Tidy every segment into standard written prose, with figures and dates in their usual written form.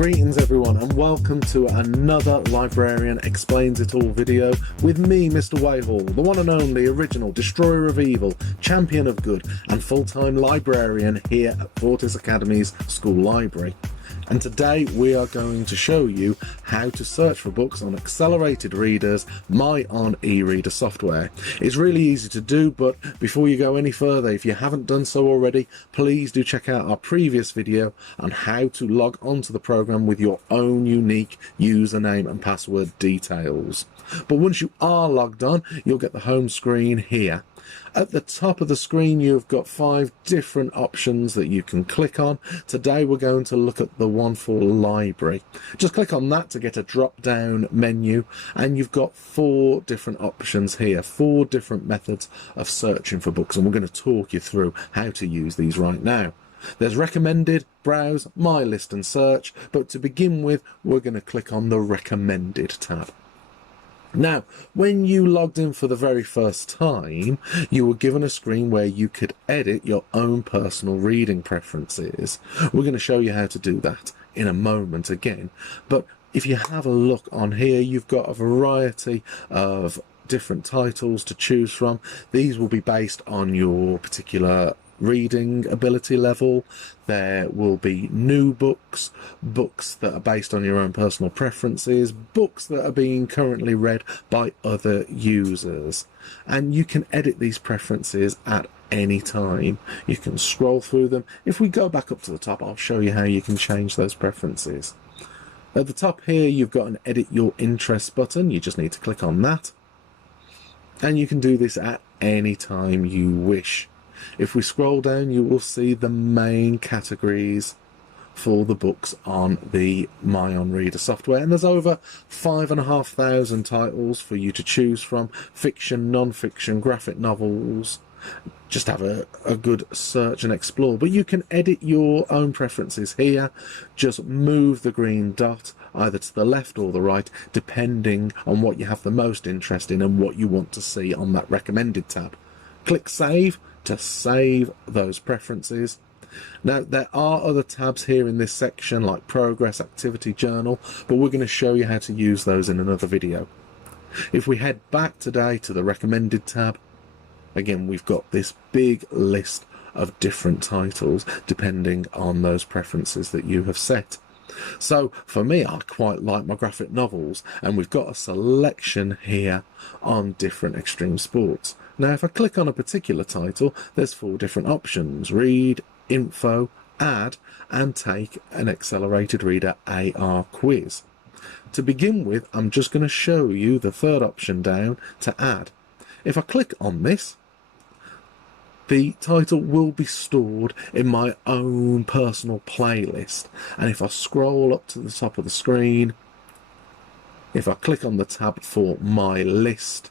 Greetings everyone and welcome to another Librarian Explains It All video with me, Mr. Wayhall, the one and only original destroyer of evil, champion of good and full-time librarian here at Fortis Academy's school library. And today we are going to show you how to search for books on Accelerated Reader's MyON e-reader software. It's really easy to do, but before you go any further, if you haven't done so already, please do check out our previous video on how to log onto the program with your own unique username and password details. But once you are logged on, you'll get the home screen here. At the top of the screen you've got 5 different options that you can click on. Today we're going to look at the one for library. Just click on that to get a drop down menu, and you've got 4 different options here, 4 different methods of searching for books, and we're going to talk you through how to use these right now. There's recommended, browse, my list and search, but to begin with we're going to click on the recommended tab. Now, when you logged in for the very first time, you were given a screen where you could edit your own personal reading preferences. We're going to show you how to do that in a moment again. But if you have a look on here, you've got a variety of different titles to choose from. These will be based on your particular reading ability level. There will be new books, books that are based on your own personal preferences, books that are being currently read by other users, and you can edit these preferences at any time. You can scroll through them. If we go back up to the top, I'll show you how you can change those preferences. At the top here you've got an edit your interests button. You just need to click on that, and you can do this at any time you wish. If we scroll down, you will see the main categories for the books on the MyON Reader software, and there's over 5,500 titles for you to choose from: fiction, non-fiction, graphic novels. Just have a good search and explore. But you can edit your own preferences here. Just move the green dot either to the left or the right, depending on what you have the most interest in and what you want to see on that recommended tab. Click save to save those preferences. Now, there are other tabs here in this section like progress, activity, journal, but we're going to show you how to use those in another video. If we head back today to the recommended tab, again we've got this big list of different titles depending on those preferences that you have set. So for me, I quite like my graphic novels, and we've got a selection here on different extreme sports. Now if I click on a particular title, there's 4 different options: read, info, add, and take an Accelerated Reader AR quiz. To begin with, I'm just going to show you the 3rd option down, to add. If I click on this, the title will be stored in my own personal playlist, and if I scroll up to the top of the screen, if I click on the tab for my list,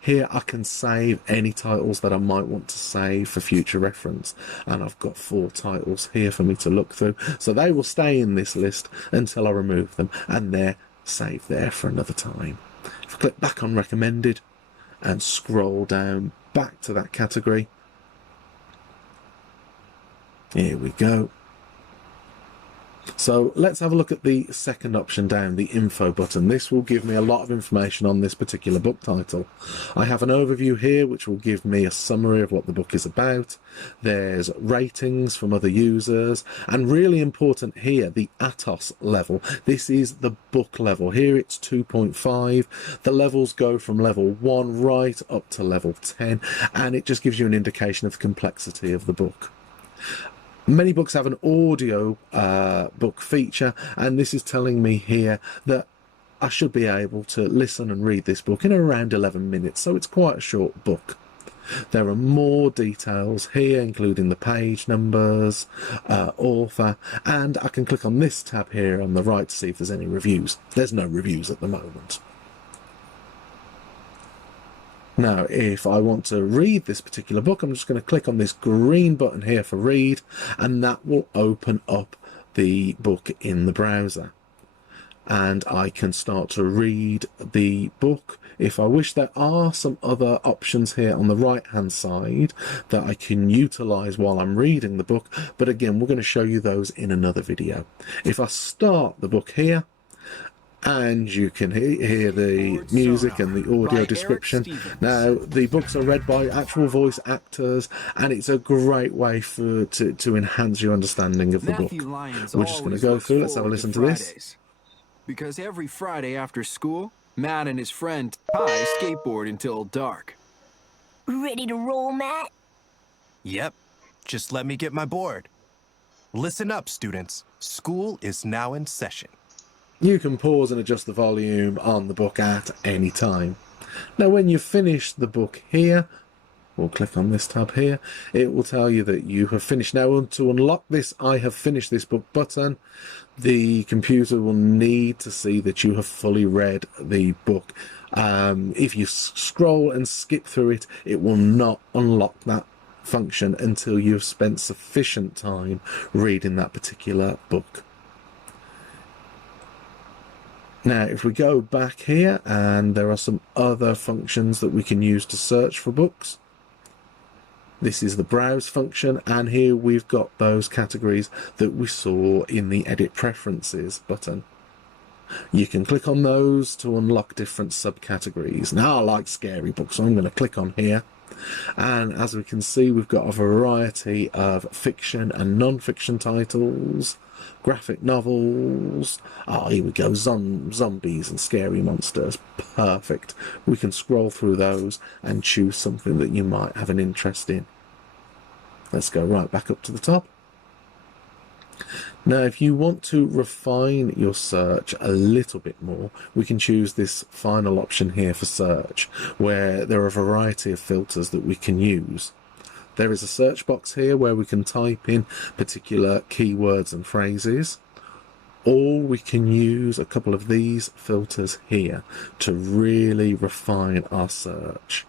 here I can save any titles that I might want to save for future reference, and I've got 4 titles here for me to look through, so they will stay in this list until I remove them, and they're saved there for another time. If I click back on recommended and scroll down back to that category, here we go. So let's have a look at the 2nd option down, the info button. This will give me a lot of information on this particular book title. I have an overview here which will give me a summary of what the book is about. There's ratings from other users, and really important here, the Atos level. This is the book level. Here it's 2.5. The levels go from level 1 right up to level 10, and it just gives you an indication of the complexity of the book. Many books have an audio book feature, and this is telling me here that I should be able to listen and read this book in around 11 minutes, so it's quite a short book. There are more details here, including the page numbers, author, and I can click on this tab here on the right to see if there's any reviews. There's no reviews at the moment. Now, if I want to read this particular book, I'm just going to click on this green button here for read, and that will open up the book in the browser. and I can start to read the book. If I wish, there are some other options here on the right hand side that I can utilize while I'm reading the book, but again, we're going to show you those in another video. If I start the book here, and you can hear the music and the audio description. Now, the books are read by actual voice actors, and it's a great way to enhance your understanding of the book. We're just going to go through. Let's have a listen to this. Because every Friday after school, Matt and his friend Ty skateboard until dark. Ready to roll, Matt? Yep. Just let me get my board. Listen up, students. School is now in session. You can pause and adjust the volume on the book at any time. Now, when you finish the book here, we'll click on this tab here, it will tell you that you have finished. Now, to unlock this I have finished this book button, the computer will need to see that you have fully read the book. If you scroll and skip through it, it will not unlock that function until you've spent sufficient time reading that particular book. Now, if we go back here, and there are some other functions that we can use to search for books. This is the browse function, and here we've got those categories that we saw in the edit preferences button. You can click on those to unlock different subcategories. Now, I like scary books, so I'm going to click on here. And as we can see, we've got a variety of fiction and non-fiction titles, graphic novels. Oh, here we go, zombies and scary monsters. Perfect. We can scroll through those and choose something that you might have an interest in. Let's go right back up to the top. Now, if you want to refine your search a little bit more, we can choose this final option here for search, where there are a variety of filters that we can use. There is a search box here where we can type in particular keywords and phrases, or we can use a couple of these filters here to really refine our search.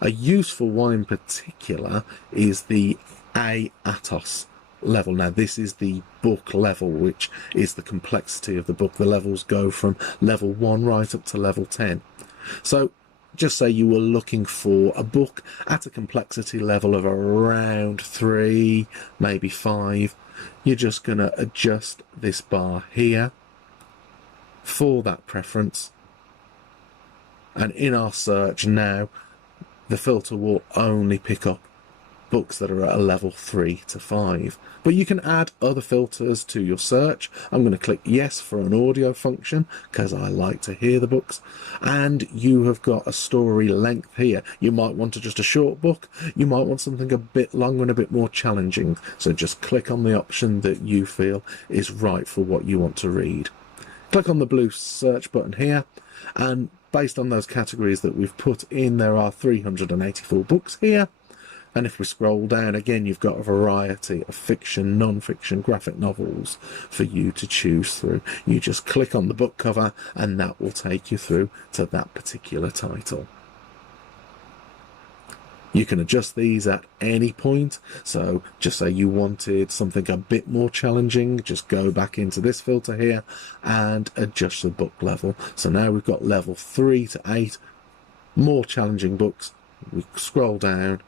A useful one in particular is the ATOS level. Now, this is the book level, which is the complexity of the book. The levels go from level 1 right up to level 10. So just say you were looking for a book at a complexity level of around 3, maybe 5. You're just going to adjust this bar here for that preference. And in our search now, the filter will only pick up books that are at a level 3 to 5. But you can add other filters to your search. I'm going to click yes for an audio function because I like to hear the books. And you have got a story length here. You might want just a short book. You might want something a bit longer and a bit more challenging. So just click on the option that you feel is right for what you want to read. Click on the blue search button here, and based on those categories that we've put in, there are 384 books here. And if we scroll down again, you've got a variety of fiction, non-fiction, graphic novels for you to choose through. You just click on the book cover and that will take you through to that particular title. You can adjust these at any point. So just say you wanted something a bit more challenging, just go back into this filter here and adjust the book level. So now we've got level 3 to 8, more challenging books. We scroll down,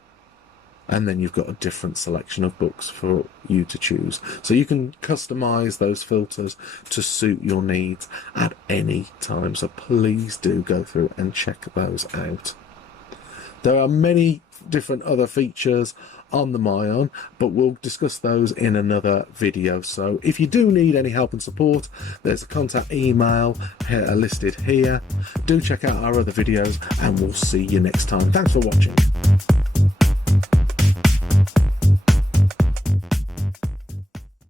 and then you've got a different selection of books for you to choose. So you can customize those filters to suit your needs at any time. So please do go through and check those out. There are many different other features on the MyON, but we'll discuss those in another video. So if you do need any help and support, there's a contact email listed here. Do check out our other videos, and we'll see you next time. Thanks for watching.